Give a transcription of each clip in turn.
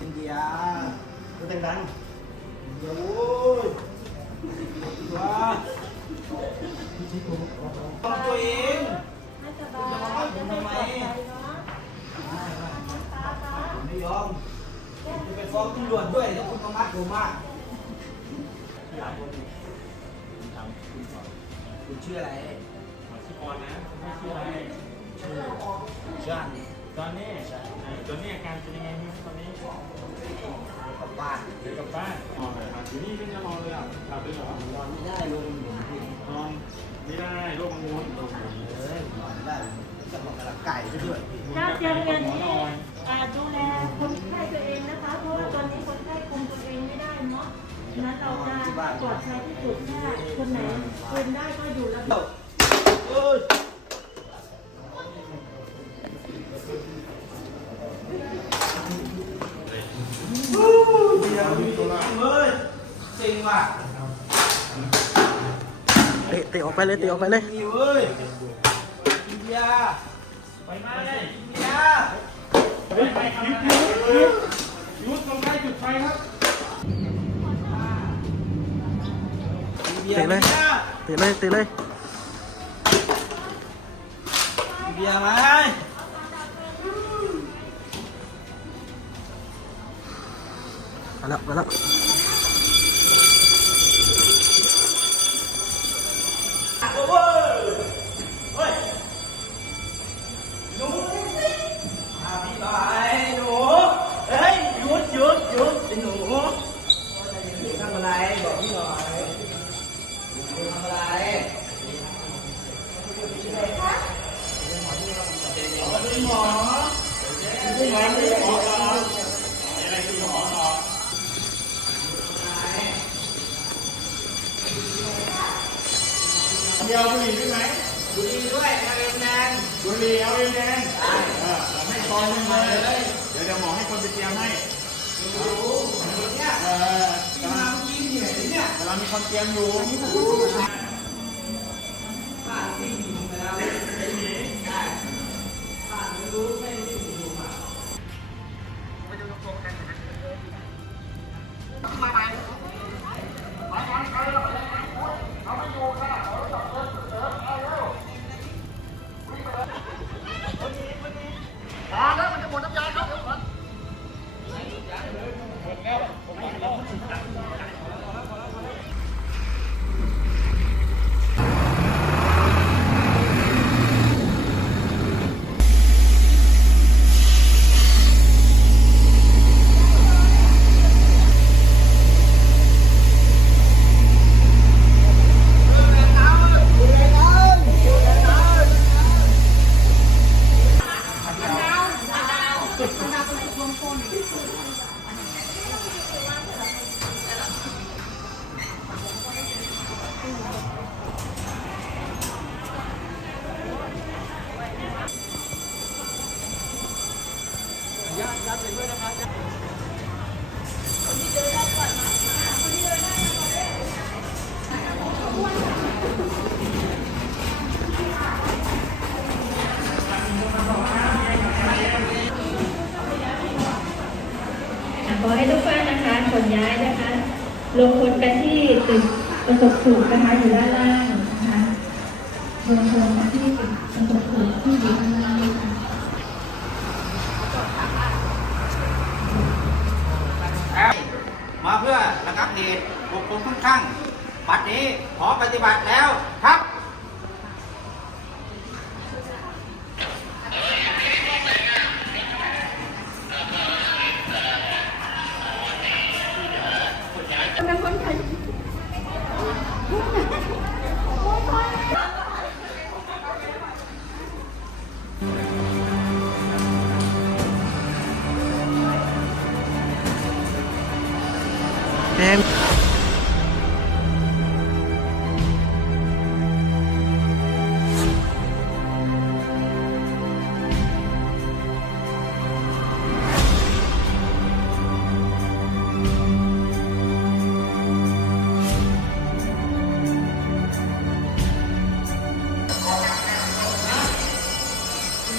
อินเดียตัวดังๆเดี๋ยวโว้ยว้าตัวเองไม่สบายจะไม่ปลอดภัยเนาะไม่ยอมจะไปฟ้องตำรวจด้วยแล้วคุณมามัดผมมากคุณชื่ออะไรชื่อออนนะไม่ชื่ออะไรชื่อช่าง ตอนนี้ตอนนี้อาการเป็นยังไงครับตอนนี้กับบ้านเดี๋ยวกลับบ้านนอนเลยครับอยู่นี่ไม่ได้นอนเลยอะหลับเลยเหรอนอนไม่ได้ลงผมพี่นอนไม่ได้โรคมังงนลงเลยนอนไม่ได้จะบอกกระไก่ไปด้วยพี่เจ้าเตรียมเงินนี้อ่าดูแลคนไข้ตัวเองนะคะ เพราะว่าตอนนี้คนไข้คุมตัวเองไม่ได้เนาะฉะนั้นเราจะปลอดภัยที่สุดถ้าคนไหนคุมได้ก็อยู่แล้ว เฮ้ยจริงว่ะเตะเตะออกไปเลยเตะออกไปเลยมีเว้ยอินเดียไปมาเลยอินเดียไปไปครับยุดยุดตรงใกล้จุดไฟครับอินเดียเตะเลยเตะเลยเตะเลยอินเดียไหมมา แล้ เดียวบุหรี่ด้วยไหมดูดีด้วยนะเอ็มแนนบุหรี่เอาเองแดงเออเอาให้ซอยหนึงเลย เดี๋ยวเดี๋ยวหมอให้คนไปเตรียมให้เนี่ยเออที่มาเมื่อกี้เหนื่อยเนี่ยกำลังมีคนเตรียมอยู่ป้าที่หนีไปแล้วไม่หนีได้ป้าไม่รู้ไม่ได้อยู่มาขอ ลงคนกันที่ตึกประสบสุขนะคะอยู่ด้านล่างนะคะรวมคนกันที่ตึกประสบสุขที่อยู่ด้านล่างค่ะมาเพื่อระงับเหตุบุคคลข้างๆบัดนี้ขอปฏิบัติแล้ว ค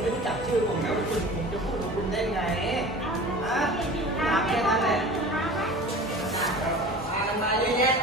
ไม่รู้จักชื่อผมนะคุณผมจะพูดกับคุณได้ไงอะถามแค่นั้นแหละมากันมาเยอะแยะ